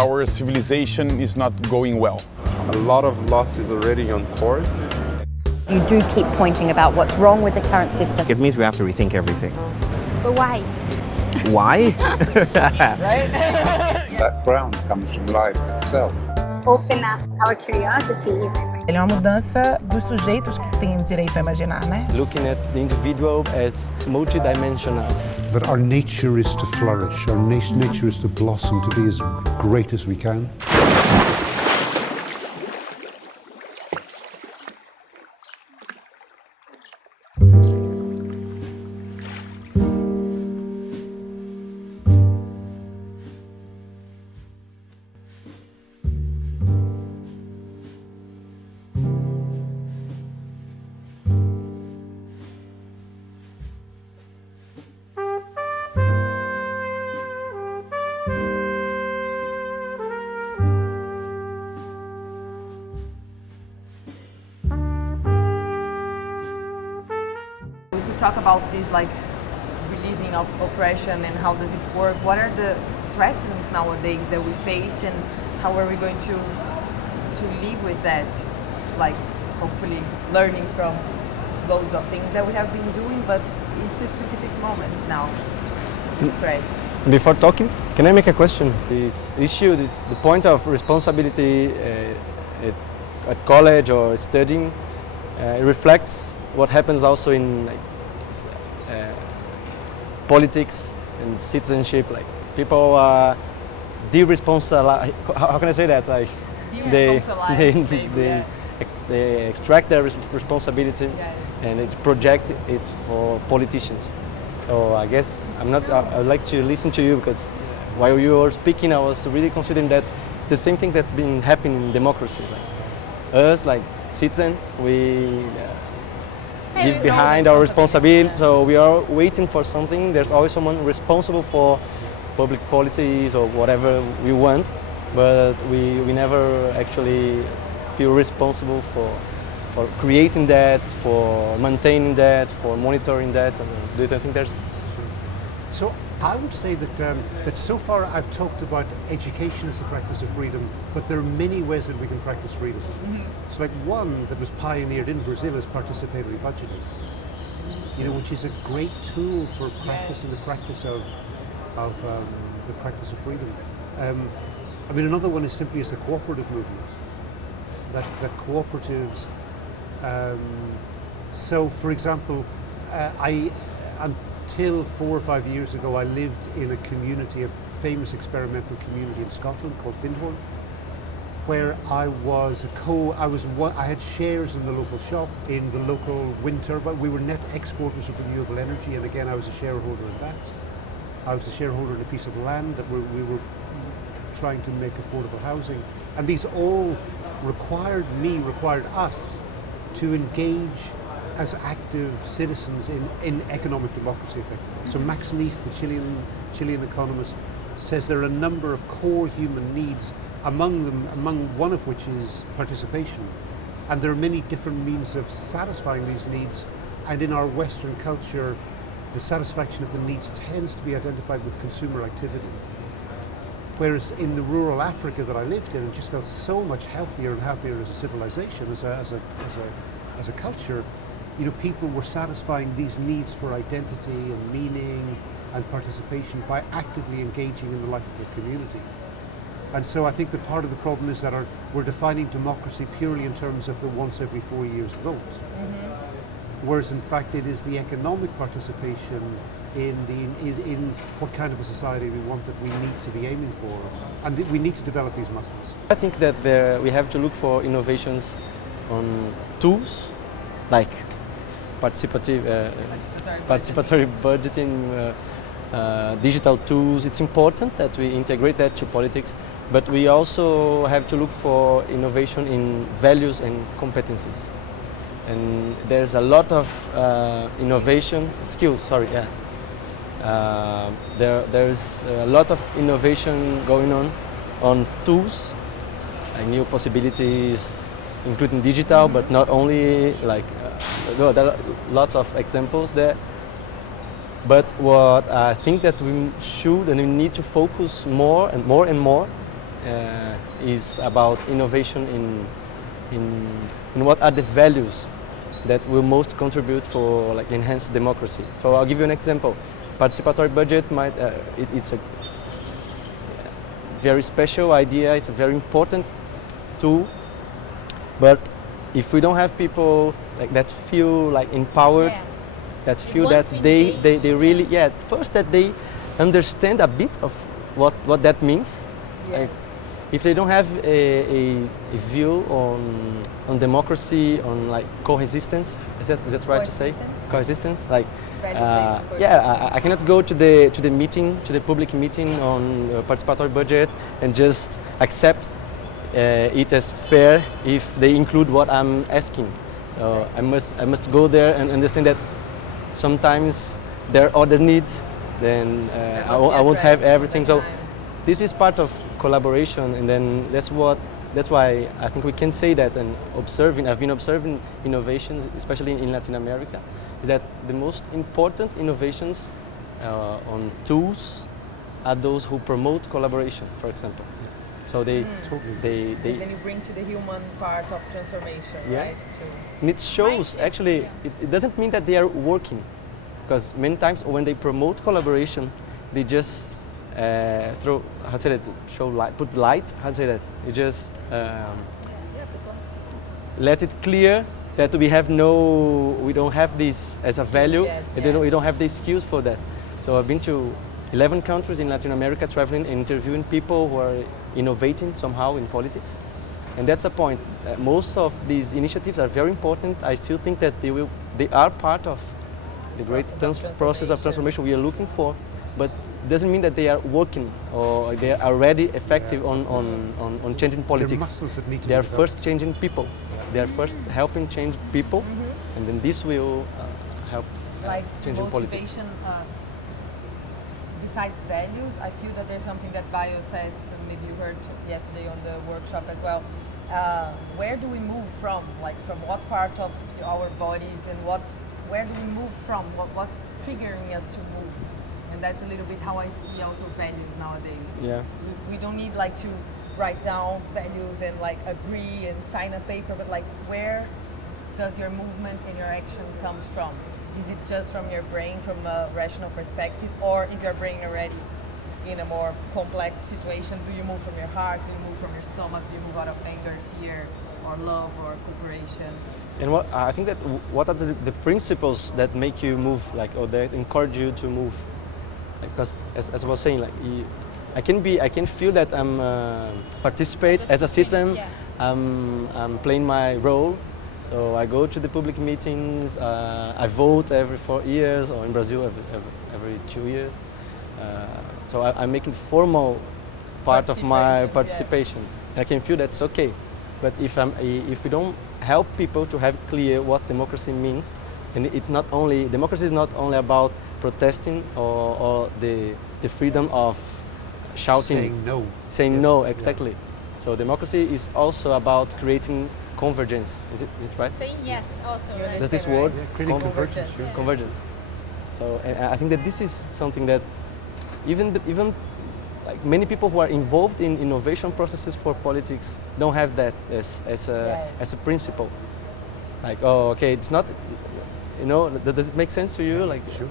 our civilization is not going well. A lot of loss is already on course. You do keep pointing about what's wrong with the current system. It means we have to rethink everything. But why? Why? That ground comes from life itself. Open up our curiosity. Ele é uma mudança dos sujeitos que têm direito a imaginar, né? Looking at the individual as multidimensional. That our nature is to flourish, our nature is to blossom, to be as great as we can. Talk about this releasing of oppression and how does it work? What are the threats nowadays that we face and how are we going to live with that? Hopefully learning from loads of things that we have been doing, but it's a specific moment now, these threats. Before talking, can I make a question? This issue, the point of responsibility at college or studying, it reflects what happens also in politics and citizenship. People are de-responsibilized. How can I say that? They extract their responsibility, yes, and they project it for politicians. So I guess I'd like to listen to you because while you were speaking, I was really considering that it's the same thing that's been happening in democracy. Us, citizens, we leave behind our responsibility, so we are waiting for something. There's always someone responsible for public policies or whatever we want, but we never actually feel responsible for creating that, for maintaining that, for monitoring that. Do you think there's... So I would say that so far I've talked about education as the practice of freedom, but there are many ways that we can practice freedom. Mm-hmm. So one that was pioneered in Brazil is participatory budgeting, which is a great tool for practicing the practice of the practice of freedom. Another one is simply as the cooperative movement, that cooperatives. So for example, until 4 or 5 years ago, I lived in a community, a famous experimental community in Scotland called Findhorn, where I had shares in the local shop, in the local wind turbine. We were net exporters of renewable energy, and again, I was a shareholder in that. I was a shareholder in a piece of land that we were trying to make affordable housing, and these all required us to engage as active citizens in economic democracy, effectively. So Max Neef, the Chilean economist, says there are a number of core human needs, among one of which is participation. And there are many different means of satisfying these needs, and in our Western culture, the satisfaction of the needs tends to be identified with consumer activity. Whereas in the rural Africa that I lived in, it just felt so much healthier and happier as a civilization, as a culture. People were satisfying these needs for identity and meaning and participation by actively engaging in the life of their community. And so I think that part of the problem is that we're defining democracy purely in terms of the once every 4 years vote. Mm-hmm. Whereas in fact it is the economic participation in what kind of a society we want that we need to be aiming for. And we need to develop these muscles. I think that we have to look for innovations on tools like participatory budgeting, digital tools. It's important that we integrate that to politics, but we also have to look for innovation in values and competencies. And there's a lot of innovation skills. There's a lot of innovation going on tools, new possibilities, including digital, but not only. There are lots of examples there. But what I think that we should and we need to focus more and more is about innovation in what are the values that will most contribute for like enhanced democracy. So I'll give you an example. Participatory budget might it's a very special idea. It's a very important tool, but if we don't have people like that feel like empowered, that feel that they really first that they understand a bit of what that means. Like, if they don't have a view on democracy, on like coexistence, is that right to say? Coexistence, like I cannot go to the meeting, to the public meeting on participatory budget and just accept it as fair if they include what I'm asking. So I must go there and understand that sometimes there are other needs. Then I won't have everything. So this is part of collaboration, and then that's why I think we can say that. And I've been observing innovations, especially in Latin America, is that the most important innovations on tools are those who promote collaboration, for example. So they then you bring to the human part of transformation, right? And it shows actually. It doesn't mean that they are working, because many times when they promote collaboration, they just put light. How to say that? You just let it clear that we don't have this as a value. We don't have the skills for that. So I've been to 11 countries in Latin America, traveling and interviewing people who are innovating somehow in politics. And that's a point. Most of these initiatives are very important. I still think that they are part of the great process of transformation we are looking for, but it doesn't mean that they are working or they are already effective on changing politics. They are first changing people. They are first helping change people, and then this will help changing politics. Besides values, I feel that there's something that Bio says, and maybe you heard yesterday on the workshop as well. Where do we move from? Like from what part of our bodies, and where do we move from? What's triggering us to move? And that's a little bit how I see also values nowadays. Yeah. We don't need like to write down values and like agree and sign a paper, but like where does your movement and your action comes from? Is it just from your brain, from a rational perspective, or is your brain already in a more complex situation? Do you move from your heart? Do you move from your stomach? Do you move out of anger, fear, or love, or cooperation? And I think that what are the principles that make you move, like, or that encourage you to move? Because as I was saying, like, I can feel that I'm participate as a citizen. I'm playing my role. So I go to the public meetings. I vote every 4 years, or in Brazil every 2 years. So I'm making formal part of my participation. I can feel that's okay. But if we don't help people to have clear what democracy means, and democracy is not only about protesting or the freedom of shouting, saying no, exactly. So democracy is also about creating convergence. Is it right? Saying yes also. Does this word? Yeah, creating convergence. Sure. Convergence. So I think that this is something that even like many people who are involved in innovation processes for politics don't have that as a principle. Like, oh, okay, it's not, does it make sense to you? Like, sure.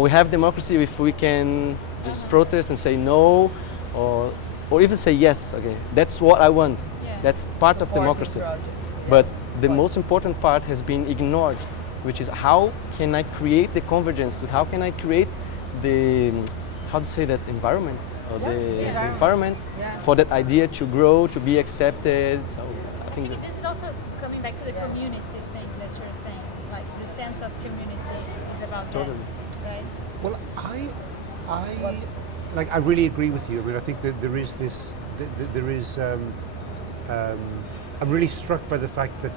We have democracy if we can just protest and say no, or even say yes. Okay, that's what I want. Yeah. That's part of democracy. But the most important part has been ignored, which is how can I create the convergence? How can I create the environment, or the environment for that idea to grow, to be accepted? So I think this is also coming back to the community thing that you're saying. Like the sense of community is about that, right? Well, I really agree with you. I mean, I think that there is this. I'm really struck by the fact that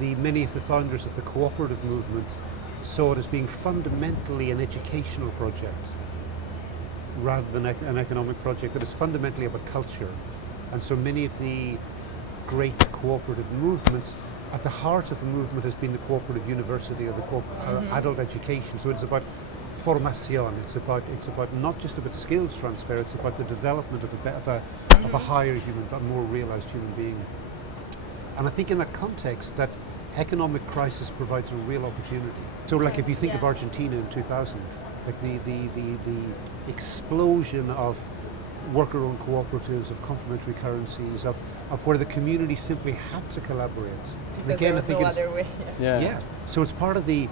many of the founders of the cooperative movement saw it as being fundamentally an educational project rather than an economic project that is fundamentally about culture. And so many of the great cooperative movements, at the heart of the movement has been the cooperative university or the adult education. So it's about formación. It's about not just about skills transfer. It's about the development of a higher human, a more realized human being. And I think in that context, that economic crisis provides a real opportunity. So, like if you think of Argentina in 2000, like the explosion of worker-owned cooperatives, of complementary currencies, of where the community simply had to collaborate. And Because again, there I was think no it's other way. yeah. So it's part of the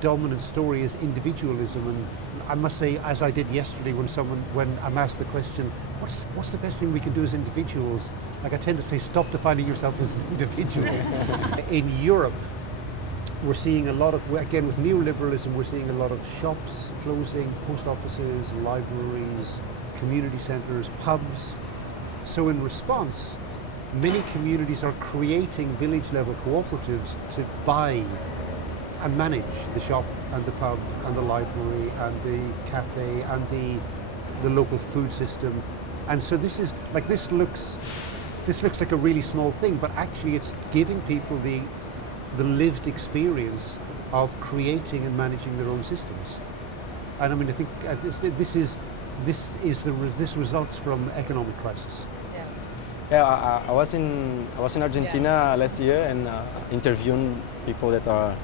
dominant story is individualism, and I must say, as I did yesterday, when I'm asked the question, what's the best thing we can do as individuals? Like I tend to say, stop defining yourself as an individual. In Europe, we're seeing a lot of, again with neoliberalism, we're seeing a lot of shops closing, post offices, libraries, community centres, pubs. So in response, many communities are creating village level cooperatives to buy and manage the shop and the pub and the library and the cafe and the local food system. And so this looks like a really small thing, but actually it's giving people the lived experience of creating and managing their own systems. And I mean, I think this results from economic crisis. Yeah, I was in Argentina last year and interviewing people that are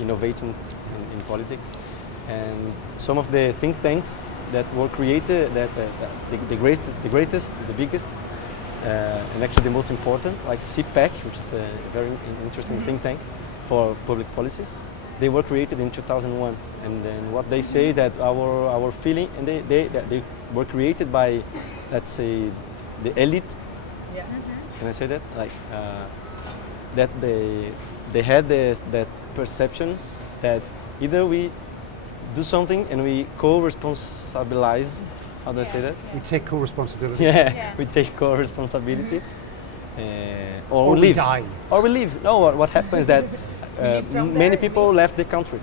innovating in politics, and some of the think tanks that were created, that the greatest, the biggest, and actually the most important, like CPAC, which is a very interesting think tank for public policies. They were created in 2001, and then what they say is that our feeling, and they were created by, let's say, the elite. Yeah. Can I say that? Like that they had that perception that either we do something and we co-responsibilize. How do I say that? We take co-responsibility. Yeah, we take co-responsibility, or we we leave. die. Or we leave. No, what happens is that many people left the country.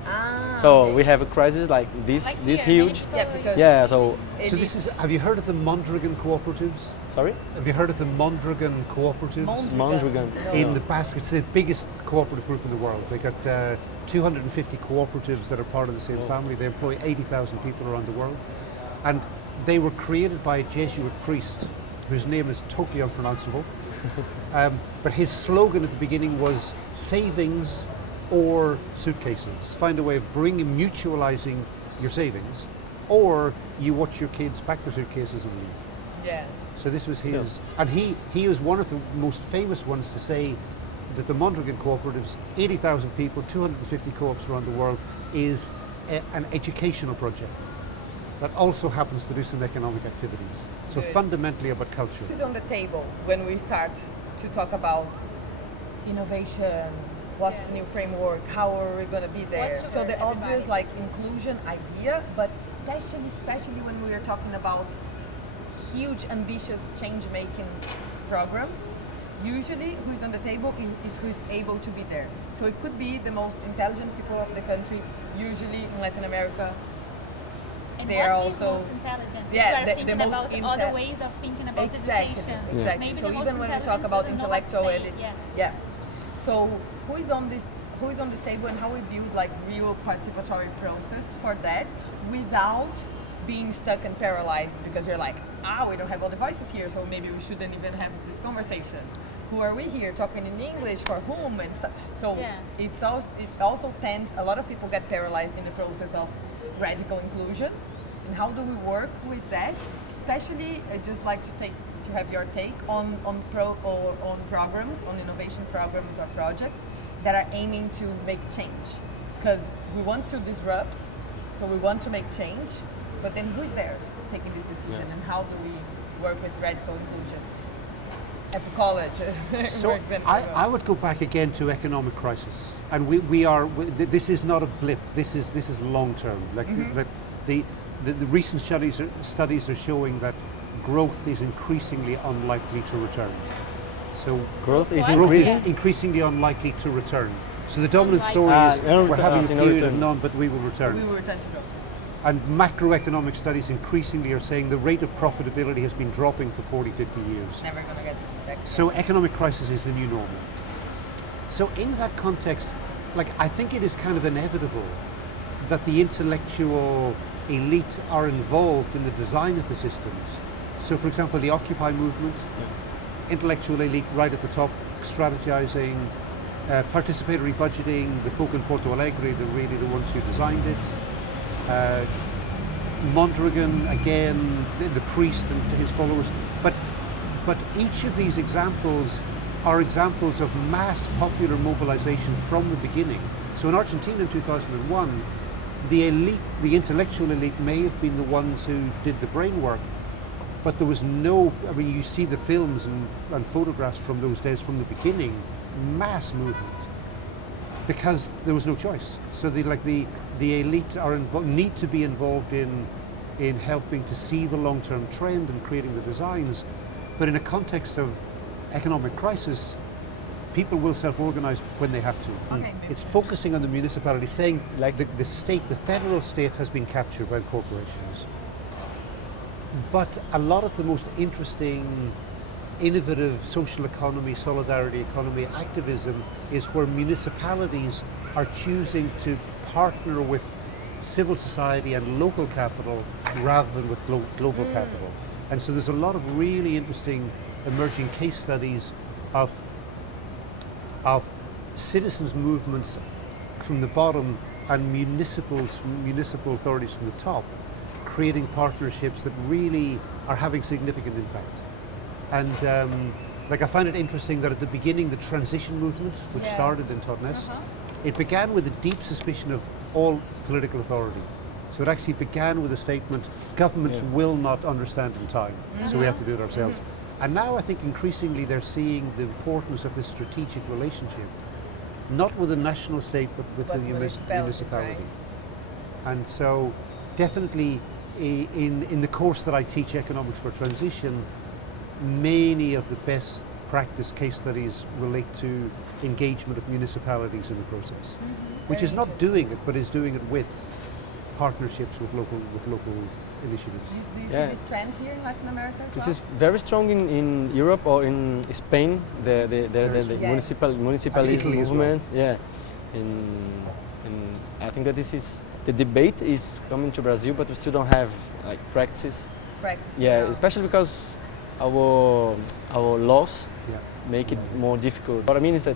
So we have a crisis like this huge. Yeah, because Yeah, so this is, have you heard of the Mondragon cooperatives? sorry? Have you heard of the Mondragon cooperatives? Mondragon. In the Basque, it's the biggest cooperative group in the world. They got 250 cooperatives that are part of the same family. They employ 80,000 people around the world. And they were created by a Jesuit priest whose name is totally unpronounceable. But his slogan at the beginning was savings or suitcases. Find a way of mutualizing your savings, or you watch your kids pack their suitcases and leave. Yeah. So this was his, and he was one of the most famous ones to say that the Mondragon cooperatives, 80,000 people, 250 co-ops around the world, is an educational project that also happens to do some economic activities. So Good. fundamentally about culture. Who's on the table when we start to talk about innovation? What's the new framework? How are we going to be there? What's So the your obvious everybody? inclusion idea, but especially when we are talking about huge, ambitious change-making programs, usually who's on the table is who's able to be there. So it could be the most intelligent people of the country, usually in Latin America. And They are what is also most intelligent? Yeah, If you are the thinking most about other ways of thinking about education. Exactly. Maybe So the most even when we talk intelligent about doesn't know what to intellectual say, yeah. So who is on this table, and how we build like real participatory process for that without being stuck and paralyzed because you're like, we don't have all the voices here, so maybe we shouldn't even have this conversation. Who are we here talking in English for whom and stuff? So it also tends, a lot of people get paralyzed in the process of radical inclusion. And how do we work with that? Especially, I'd just like to have your take on programs, on innovation programs or projects that are aiming to make change. Because we want to disrupt, so we want to make change, but then who's there taking this decision, and how do we work with radical inclusion at the college? So I would go back again to economic crisis, and this is not a blip. This is long term. Like the recent studies are showing that growth is increasingly unlikely to return. So Growth is increasingly unlikely to return. So the dominant story is we're having a period of none, but we will return. We will return to growth. And macroeconomic studies increasingly are saying the rate of profitability has been dropping for 40, 50 years. Never going to get back. So economic crisis is the new normal. So in that context, like I think it is kind of inevitable that the intellectual elite are involved in the design of the systems. So, for example, the Occupy movement, intellectual elite right at the top, strategizing, participatory budgeting, the folk in Porto Alegre, they're really the ones who designed it. Mondragon, again, the priest and his followers. But each of these examples are examples of mass popular mobilization from the beginning. So in Argentina in 2001, the elite, the intellectual elite may have been the ones who did the brain work, but there was no, I mean, you see the films and photographs from those days from the beginning, mass movement, because there was no choice. So the elite are need to be involved in helping to see the long-term trend and creating the designs, but in a context of economic crisis, people will self-organize when they have to. Okay. It's focusing on the municipality, saying like the state, the federal state has been captured by the corporations. But a lot of the most interesting, innovative social economy, solidarity economy, activism is where municipalities are choosing to partner with civil society and local capital rather than with global capital. And so there's a lot of really interesting emerging case studies of citizens' movements from the bottom and municipal authorities from the top, creating partnerships that really are having significant impact. And like I find it interesting that at the beginning, the transition movement, which started in Totnes, it began with a deep suspicion of all political authority. So it actually began with a statement, governments will not understand in time, so we have to do it ourselves. And now I think increasingly they're seeing the importance of this strategic relationship, not with the national state, but with the municipality. Right. And so definitely in the course that I teach, Economics for Transition, many of the best practice case studies relate to engagement of municipalities in the process, which is not doing it, but is doing it with partnerships with local initiatives. Do you see this trend here in Latin America as well? This is very strong in Europe or in Spain, the municipalism movement. Well. Yeah, and I think that this is the debate is coming to Brazil, but we still don't have like practice. Yeah, especially because our laws make it more difficult. What I mean is that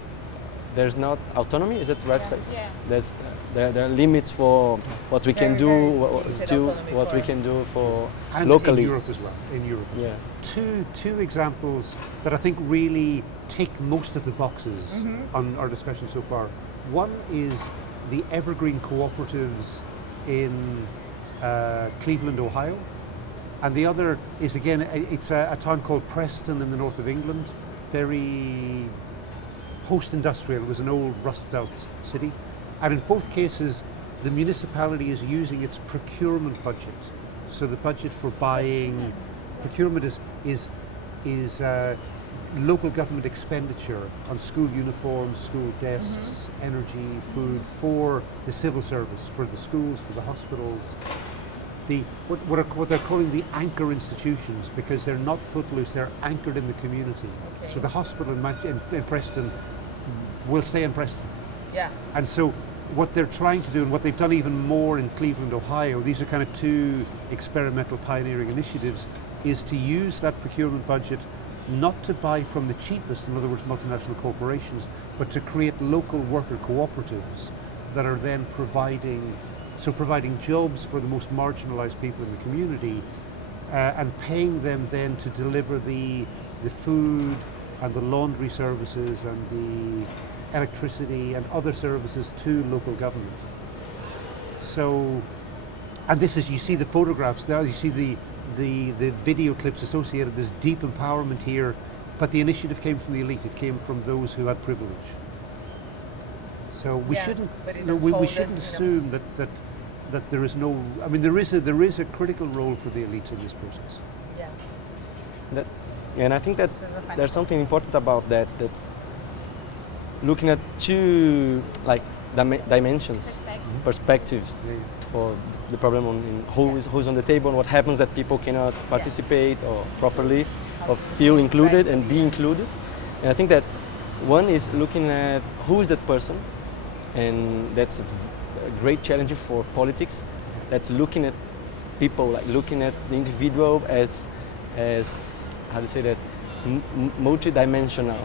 there's not autonomy. Is that the right side? Yeah. There are limits for what we can do. What we can do for and locally. In Europe as well. In Europe. Yeah. Two examples that I think really tick most of the boxes on our discussion so far. One is the evergreen cooperatives in Cleveland, Ohio. And the other is, again, it's a town called Preston in the north of England, very post-industrial. It was an old Rust Belt city. And in both cases, the municipality is using its procurement budget. So the budget for buying, procurement is local government expenditure on school uniforms, school desks, energy, food, for the civil service, for the schools, for the hospitals. What they're calling the anchor institutions, because they're not footloose, they're anchored in the community. Okay. So the hospital in Preston will stay in Preston. Yeah. And so what they're trying to do, and what they've done even more in Cleveland, Ohio, these are kind of two experimental pioneering initiatives, is to use that procurement budget not to buy from the cheapest, in other words, multinational corporations, but to create local worker cooperatives that are then providing jobs for the most marginalized people in the community, and paying them then to deliver the food and the laundry services and the electricity and other services to local government. So, and this is, you see the photographs there, you see the video clips associated, there's deep empowerment here, but the initiative came from the elite, it came from those who had privilege. So we shouldn't, we shouldn't assume that there is no, I mean there is a critical role for the elite in this process. Yeah. And I think that there's something important about that, that's looking at two dimensions, perspectives for the problem in who's on the table and what happens that people cannot participate or properly or feel included and be included. And I think that one is looking at who is that person, and that's a great challenge for politics. That's looking at people, like looking at the individual as how to say that, multidimensional.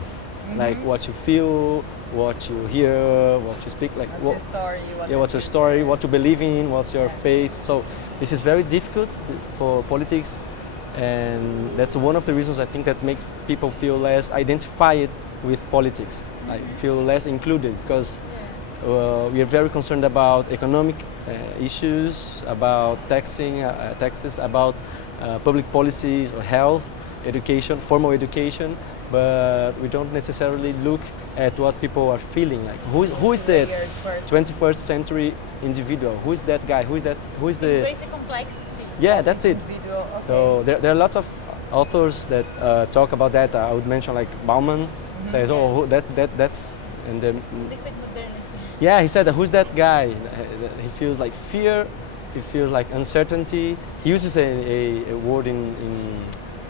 Like what you feel, what you hear, what you speak, like What's what's your story, what you believe in, what's your faith. So this is very difficult for politics, and that's one of the reasons I think that makes people feel less identified with politics, like feel less included, because we are very concerned about economic issues, about taxes, about public policies, or health, education, formal education, but we don't necessarily look at what people are feeling. Like who is the 21st century individual? Who is that guy? Who is the? Embrace the complexity. Yeah, that's it. Okay. So there are lots of authors that talk about that. I would mention like Bauman says, oh, that's and then. Liquid modernity. Yeah, he said, who's that guy? He feels like fear. He feels like uncertainty. He uses a word in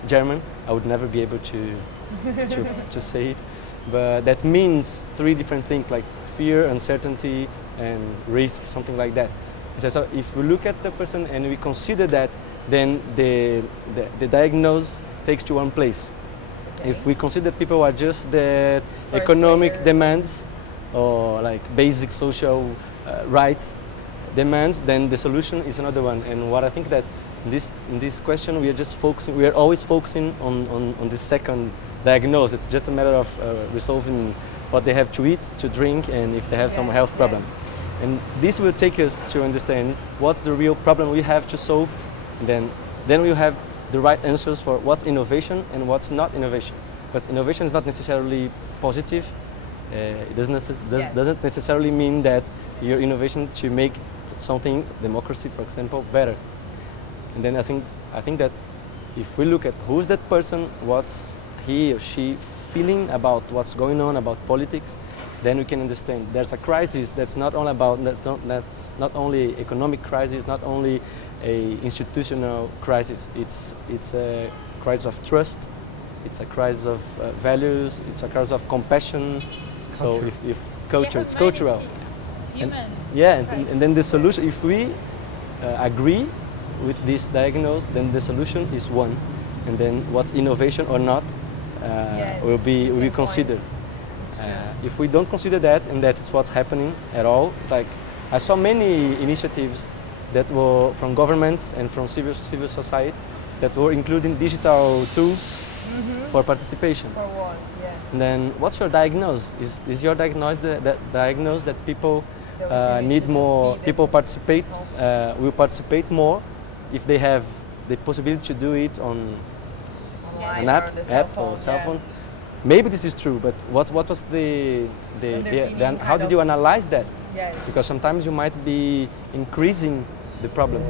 German. I would never be able to say it, but that means three different things, like fear, uncertainty, and risk, something like that. So if we look at the person and we consider that, then the diagnosis takes to one place. Okay. If we consider people are just the economic demands or like basic social rights demands, then the solution is another one. And what I think that in this question we are always focusing on the second diagnosis. It's just a matter of resolving what they have to eat, to drink, and if they have some health problem. And this will take us to understand what's the real problem we have to solve. And then we'll have the right answers for what's innovation and what's not innovation. Because innovation is not necessarily positive. It doesn't necessarily mean that your innovation to make something, democracy for example, better. And then I think that if we look at who's that person, what's he or she feeling about what's going on about politics, then we can understand there's a crisis that's not not only economic crisis, not only a institutional crisis. It's a crisis of trust. It's a crisis of values. It's a crisis of compassion. So if culture, it's cultural. Human. And then the solution, if we agree with this diagnosis, then the solution is one, and then what's innovation or not will be considered. If we don't consider that, and that is what's happening at all, it's like I saw many initiatives that were from governments and from civil society that were including digital tools for participation. For what? Yeah. And then what's your diagnosis? Is your diagnosis that diagnose that people need more, people participate, will participate more if they have the possibility to do it on an app or cell phones? Maybe this is true, but what was how did you analyze that? Yeah. Because sometimes you might be increasing the problem.